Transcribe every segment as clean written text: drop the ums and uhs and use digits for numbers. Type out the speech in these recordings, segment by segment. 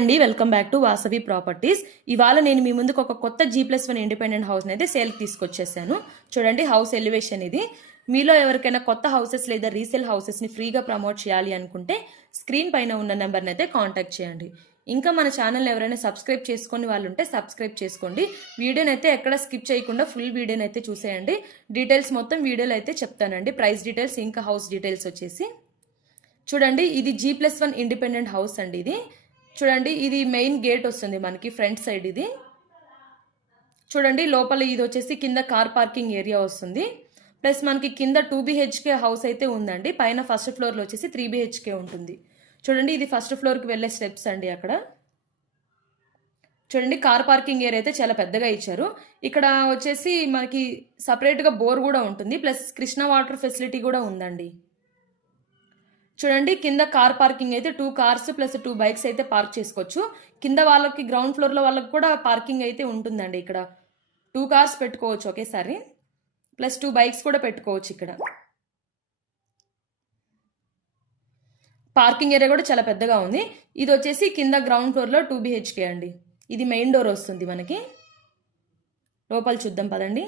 అండి, welcome back to Vasavi properties. ఇవాళ నేను మీ ముందుకు ఒక కొత్త G+1 ఇండిపెండెంట్ హౌస్ని అయితే సేల్కి తీసుకొచ్చేసాను. చూడండి, హౌస్ ఎలివేషన్ ఇది. మీలో ఎవరికైనా కొత్త హౌసెస్ లేదా రీసేల్ హౌసెస్ని ఫ్రీగా ప్రమోట్ చేయాలి అనుకుంటే స్క్రీన్ పైన ఉన్న నెంబర్ని అయితే కాంటాక్ట్ చేయండి. ఇంకా మన ఛానల్ ఎవరైనా సబ్స్క్రైబ్ చేసుకుని వాళ్ళు ఉంటే సబ్స్క్రైబ్ చేసుకోండి. వీడియోని అయితే ఎక్కడ స్కిప్ చేయకుండా ఫుల్ వీడియోని అయితే చూసేయండి. డీటెయిల్స్ మొత్తం వీడియోలో అయితే చెప్తానండి. ప్రైస్ డీటెయిల్స్ ఇంకా హౌస్ డీటెయిల్స్ వచ్చేసి చూడండి, ఇది G+1 ఇండిపెండెంట్ హౌస్ అండి. ఇది చూడండి, ఇది మెయిన్ గేట్ వస్తుంది మనకి ఫ్రంట్ సైడ్. ఇది చూడండి, లోపల ఇది వచ్చేసి కింద కార్ పార్కింగ్ ఏరియా వస్తుంది. ప్లస్ మనకి కింద 2 BHK హౌస్ అయితే ఉందండి. పైన ఫస్ట్ ఫ్లోర్లో వచ్చేసి 3 BHK ఉంటుంది. చూడండి, ఇది ఫస్ట్ ఫ్లోర్కి వెళ్ళే స్టెప్స్ అండి. అక్కడ చూడండి, కార్ పార్కింగ్ ఏరియా అయితే చాలా పెద్దగా ఇచ్చారు. ఇక్కడ వచ్చేసి మనకి సపరేట్గా బోర్ కూడా ఉంటుంది. ప్లస్ కృష్ణ వాటర్ ఫెసిలిటీ కూడా ఉందండి. చూడండి, కింద కార్ పార్కింగ్ అయితే 2 కార్స్ ప్లస్ 2 బైక్స్ అయితే పార్క్ చేసుకోవచ్చు. కింద వాళ్ళకి గ్రౌండ్ ఫ్లోర్లో వాళ్ళకి కూడా పార్కింగ్ అయితే ఉంటుందండి. ఇక్కడ 2 కార్స్ పెట్టుకోవచ్చు ఒకేసారి, ప్లస్ 2 బైక్స్ కూడా పెట్టుకోవచ్చు. ఇక్కడ పార్కింగ్ ఏరియా కూడా చాలా పెద్దగా ఉంది. ఇది వచ్చేసి కింద గ్రౌండ్ ఫ్లోర్లో 2 BHK అండి. ఇది మెయిన్ డోర్ వస్తుంది మనకి. లోపల చూద్దాం పదండి.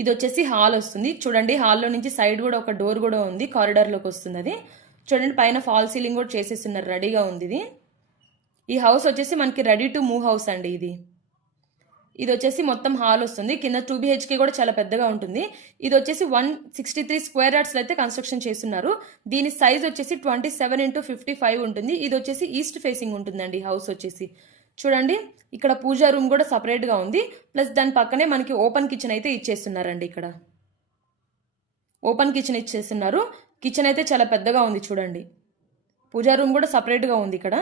ఇది వచ్చేసి హాల్ వస్తుంది. చూడండి, హాల్లో నుంచి సైడ్ కూడా ఒక డోర్ కూడా ఉంది, కారిడార్లోకి వస్తుంది. అది చూడండి, పైన ఫాల్ సీలింగ్ కూడా చేసేస్తున్నారు, రెడీగా ఉంది ఇది. ఈ హౌస్ వచ్చేసి మనకి రెడీ టు మూవ్ హౌస్ అండి. ఇది వచ్చేసి మొత్తం హాల్ వస్తుంది. కింద 2 BHK కూడా చాలా పెద్దగా ఉంటుంది. ఇది వచ్చేసి 163 స్క్వేర్ యార్డ్స్లో అయితే కన్స్ట్రక్షన్ చేస్తున్నారు. దీని సైజ్ వచ్చేసి 27x55 ఉంటుంది. ఇది వచ్చేసి ఈస్ట్ ఫేసింగ్ ఉంటుందండి హౌస్ వచ్చేసి. చూడండి, ఇక్కడ పూజా రూమ్ కూడా సపరేట్గా ఉంది. ప్లస్ దాని పక్కనే మనకి ఓపెన్ కిచెన్ అయితే ఇచ్చేస్తున్నారండి. ఇక్కడ ఓపెన్ కిచెన్ ఇచ్చేస్తున్నారు. కిచెన్ అయితే చాలా పెద్దగా ఉంది. చూడండి, పూజా రూమ్ కూడా సపరేట్గా ఉంది. ఇక్కడ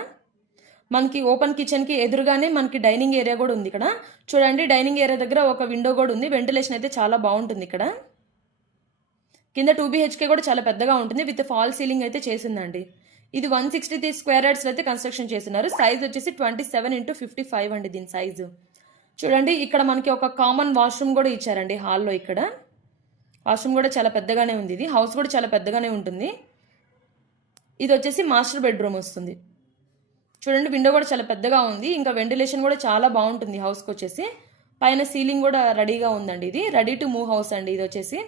మనకి ఓపెన్ కిచెన్కి ఎదురుగానే మనకి డైనింగ్ ఏరియా కూడా ఉంది. ఇక్కడ చూడండి, డైనింగ్ ఏరియా దగ్గర ఒక విండో కూడా ఉంది. వెంటిలేషన్ అయితే చాలా బాగుంటుంది. ఇక్కడ కింద 2 BHK కూడా చాలా పెద్దగా ఉంటుంది. విత్ ఫాల్ సీలింగ్ అయితే చేసిందండి. ఇది 163 స్క్వేర్ యార్డ్స్లో అయితే కన్స్ట్రక్షన్ చేస్తున్నారు. సైజ్ వచ్చేసి 27x55 అండి దీని సైజు. చూడండి, ఇక్కడ మనకి ఒక కామన్ వాష్రూమ్ కూడా ఇచ్చారండి హాల్లో. ఇక్కడ వాష్రూమ్ కూడా చాలా పెద్దగానే ఉంది. ఇది హౌస్ కూడా చాలా పెద్దగానే ఉంటుంది. ఇది వచ్చేసి మాస్టర్ బెడ్రూమ్ వస్తుంది. చూడండి, విండో కూడా చాలా పెద్దగా ఉంది. ఇంకా వెంటిలేషన్ కూడా చాలా బాగుంటుంది హౌస్కి వచ్చేసి. పైన సీలింగ్ కూడా రెడీగా ఉందండి. ఇది రెడీ టు మూవ్ హౌస్ అండి. ఇది వచ్చేసి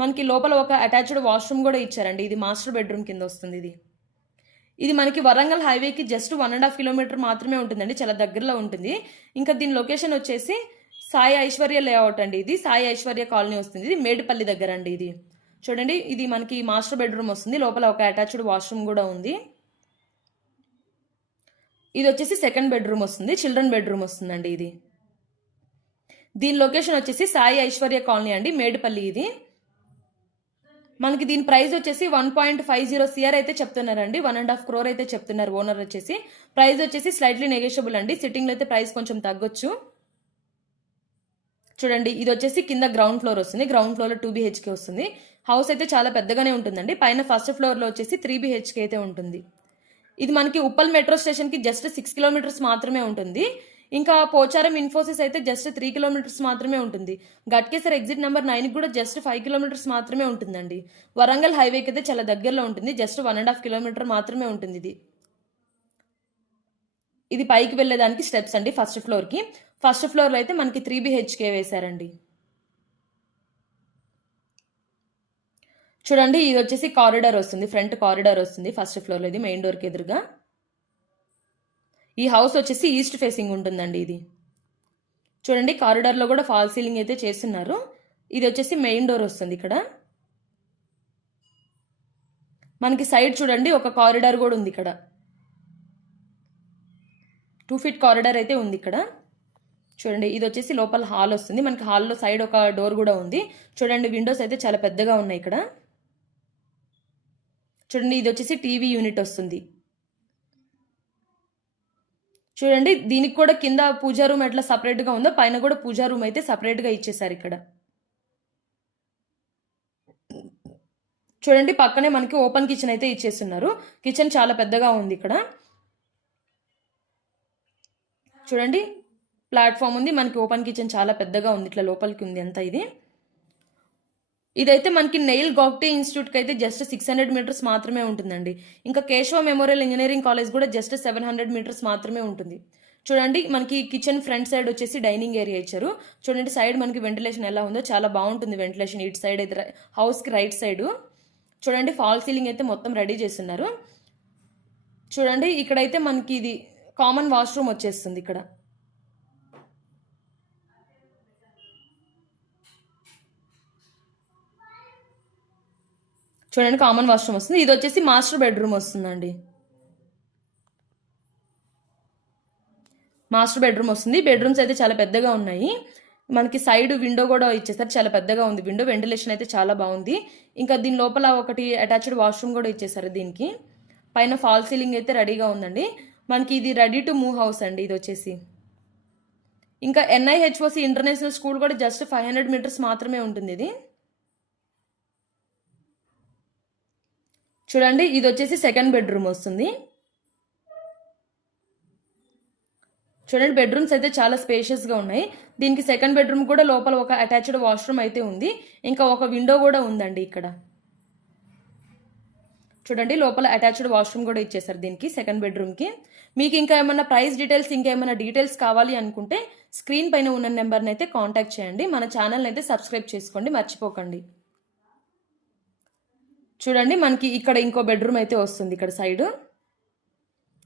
మనకి లోపల ఒక అటాచ్డ్ వాష్రూమ్ కూడా ఇచ్చారండి. ఇది మాస్టర్ బెడ్రూమ్ కింద వస్తుంది. ఇది మనకి వరంగల్ హైవేకి జస్ట్ 1.5 కిలోమీటర్ మాత్రమే ఉంటుందండి, చాలా దగ్గరలో ఉంటుంది. ఇంకా దీని లొకేషన్ వచ్చేసి సాయి ఐశ్వర్య లేఅవుట్ అండి. ఇది సాయి ఐశ్వర్య కాలనీ వస్తుంది. ఇది మేడిపల్లి దగ్గర అండి. ఇది చూడండి, ఇది మనకి మాస్టర్ బెడ్రూమ్ వస్తుంది. లోపల ఒక అటాచ్డ్ వాష్రూమ్ కూడా ఉంది. ఇది వచ్చేసి సెకండ్ బెడ్రూమ్ వస్తుంది, చిల్డ్రన్ బెడ్రూమ్ వస్తుందండి. దీని లొకేషన్ వచ్చేసి సాయి ఐశ్వర్య కాలనీ అండి, మేడిపల్లి. ఇది మనకి దీని ప్రైస్ వచ్చేసి 1.50 CR అయితే చెప్తున్నారండి. 1.5 crore అయితే చెప్తున్నారు ఓనర్ వచ్చేసి. ప్రైస్ వచ్చేసి స్లైట్లీ నెగోషియబుల్ అండి. సిట్టింగ్లో అయితే ప్రైస్ కొంచెం తగ్గొచ్చు. చూడండి, ఇది వచ్చేసి కింద గ్రౌండ్ ఫ్లోర్ వస్తుంది. గ్రౌండ్ ఫ్లోర్లో 2 BHK వస్తుంది. హౌస్ అయితే చాలా పెద్దగానే ఉంటుందండి. పైన ఫస్ట్ ఫ్లోర్లో వచ్చేసి 3 BHK అయితే ఉంటుంది. ఇది మనకి ఉప్పల్ మెట్రో స్టేషన్కి జస్ట్ 6 kilometers మాత్రమే ఉంటుంది. ఇంకా పోచారం ఇన్ఫోసిస్ అయితే జస్ట్ 3 kilometers మాత్రమే ఉంటుంది. గట్కేసర్ ఎగ్జిట్ నెంబర్ 9 కూడా జస్ట్ 5 kilometers మాత్రమే ఉంటుందండి. వరంగల్ హైవేకి అయితే చాలా దగ్గరలో ఉంటుంది. జస్ట్ 1.5 kilometer మాత్రమే ఉంటుంది. ఇది పైకి వెళ్ళేదానికి స్టెప్స్ అండి ఫస్ట్ ఫ్లోర్కి. ఫస్ట్ ఫ్లోర్లో అయితే మనకి 3 BHK వేశారండి. చూడండి, ఇది వచ్చేసి కారిడార్ వస్తుంది, ఫ్రంట్ కారిడార్ వస్తుంది ఫస్ట్ ఫ్లోర్లో. ఇది మెయిన్ డోర్కి ఎదురుగా. ఈ హౌస్ వచ్చేసి ఈస్ట్ ఫేసింగ్ ఉంటుందండి. ఇది చూడండి, కారిడార్లో కూడా ఫాల్ సీలింగ్ అయితే చేస్తున్నారు. ఇది వచ్చేసి మెయిన్ డోర్ వస్తుంది. ఇక్కడ మనకి సైడ్ చూడండి ఒక కారిడార్ కూడా ఉంది. ఇక్కడ 2 feet కారిడార్ అయితే ఉంది. ఇక్కడ చూడండి, ఇది వచ్చేసి లోపల హాల్ వస్తుంది. మనకి హాల్లో సైడ్ ఒక డోర్ కూడా ఉంది. చూడండి, విండోస్ అయితే చాలా పెద్దగా ఉన్నాయి. ఇక్కడ చూడండి, ఇది వచ్చేసి టీవీ యూనిట్ వస్తుంది. చూడండి, దీనికి కూడా కింద పూజా రూమ్ ఎట్లా సపరేట్గా ఉందో పైన కూడా పూజా రూమ్ అయితే సపరేట్గా ఇచ్చేసారు. ఇక్కడ చూడండి, పక్కనే మనకి ఓపెన్ కిచెన్ అయితే ఇచ్చేస్తున్నారు. కిచెన్ చాలా పెద్దగా ఉంది. ఇక్కడ చూడండి, ప్లాట్ఫామ్ ఉంది. మనకి ఓపెన్ కిచెన్ చాలా పెద్దగా ఉంది. ఇట్లా లోపలికి ఉంది అంతా. ఇది ఇదైతే మనకి నెయిల్ గాగ్టే ఇన్స్టిట్యూట్కి అయితే జస్ట్ 600 మీటర్స్ మాత్రమే ఉంటుందండి. ఇంకా కేశవ మెమోరియల్ ఇంజనీరింగ్ కాలేజ్ కూడా జస్ట్ 700 మీటర్స్ మాత్రమే ఉంటుంది. చూడండి మనకి కిచెన్ ఫ్రంట్ సైడ్ వచ్చేసి డైనింగ్ ఏరియా ఇచ్చారు. చూడండి సైడ్ మనకి వెంటిలేషన్ ఎలా ఉందో చాలా బాగుంటుంది వెంటిలేషన్. ఇటు సైడ్ అయితే హౌస్కి రైట్ సైడ్ చూడండి ఫాల్ సీలింగ్ అయితే మొత్తం రెడీ చేస్తున్నారు. చూడండి ఇక్కడైతే మనకి ఇది కామన్ వాష్రూమ్ వచ్చేస్తుంది ఇక్కడ. చూడండి కామన్ వాష్రూమ్ వస్తుంది. ఇది వచ్చేసి మాస్టర్ బెడ్రూమ్ వస్తుందండి. మాస్టర్ బెడ్రూమ్ వస్తుంది. బెడ్రూమ్స్ అయితే చాలా పెద్దగా ఉన్నాయి. మనకి సైడ్ విండో కూడా ఇచ్చేసారు, చాలా పెద్దగా ఉంది విండో. వెంటిలేషన్ అయితే చాలా బాగుంది. ఇంకా దీని లోపల ఒకటి అటాచ్డ్ వాష్రూమ్ కూడా ఇచ్చేసారు దీనికి. పైన ఫాల్ సీలింగ్ అయితే రెడీగా ఉందండి. మనకి ఇది రెడీ టు మూవ్ హౌస్ అండి ఇది వచ్చేసి. ఇంకా NIHOC ఇంటర్నేషనల్ స్కూల్ కూడా జస్ట్ 500 మీటర్స్ మాత్రమే ఉంటుంది ఇది. చూడండి ఇది వచ్చేసి సెకండ్ బెడ్రూమ్ వస్తుంది. చూడండి బెడ్రూమ్స్ అయితే చాలా స్పేషియస్గా ఉన్నాయి. దీనికి సెకండ్ బెడ్రూమ్ కూడా లోపల ఒక అటాచ్డ్ వాష్రూమ్ అయితే ఉంది. ఇంకా ఒక విండో కూడా ఉందండి ఇక్కడ. చూడండి లోపల అటాచ్డ్ వాష్రూమ్ కూడా ఇచ్చేసారు దీనికి సెకండ్ బెడ్రూమ్కి. మీకు ఇంకా ఏమైనా ప్రైస్ డీటెయిల్స్ ఇంకా ఏమైనా డీటెయిల్స్ కావాలి అనుకుంటే స్క్రీన్ పైన ఉన్న నెంబర్ని అయితే కాంటాక్ట్ చేయండి. మన ఛానల్ని అయితే సబ్స్క్రైబ్ చేసుకోండి మర్చిపోకండి. చూడండి మనకి ఇక్కడ ఇంకో బెడ్రూమ్ అయితే వస్తుంది ఇక్కడ సైడ్.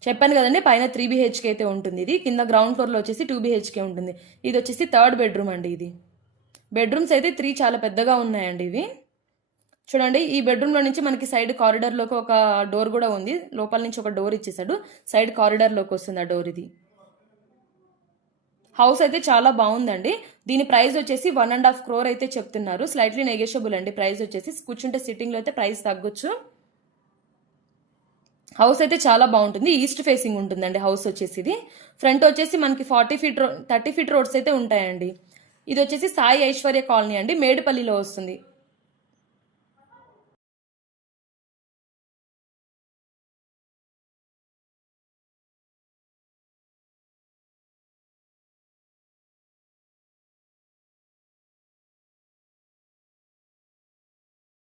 చెప్పాను కదండి పైన 3 BHK అయితే ఉంటుంది. ఇది కింద గ్రౌండ్ ఫ్లోర్లో వచ్చేసి 2 BHK ఉంటుంది. ఇది వచ్చేసి థర్డ్ బెడ్రూమ్ అండి ఇది. బెడ్రూమ్స్ అయితే 3 చాలా పెద్దగా ఉన్నాయండి ఇవి. చూడండి ఈ బెడ్రూమ్లో నుంచి మనకి సైడ్ కారిడార్లోకి ఒక డోర్ కూడా ఉంది. లోపల నుంచి ఒక డోర్ ఇచ్చేసాడు, సైడ్ కారిడార్లోకి వస్తుంది ఆ డోర్. ఇది హౌస్ అయితే చాలా బాగుందండి. దీని ప్రైస్ వచ్చేసి 1.5 crore అయితే చెప్తున్నారు. స్లైట్లీ నెగోషియబుల్ అండి ప్రైస్ వచ్చేసి. కూర్చుంటే సిట్టింగ్లో అయితే ప్రైస్ తగ్గొచ్చు. హౌస్ అయితే చాలా బాగుంటుంది. ఈస్ట్ ఫేసింగ్ ఉంటుందండి హౌస్ వచ్చేసి. ఇది ఫ్రంట్ వచ్చేసి మనకి 30 feet రోడ్స్ అయితే ఉంటాయండి. ఇది వచ్చేసి సాయి ఐశ్వర్య కాలనీ అండి, మేడిపల్లిలో వస్తుంది.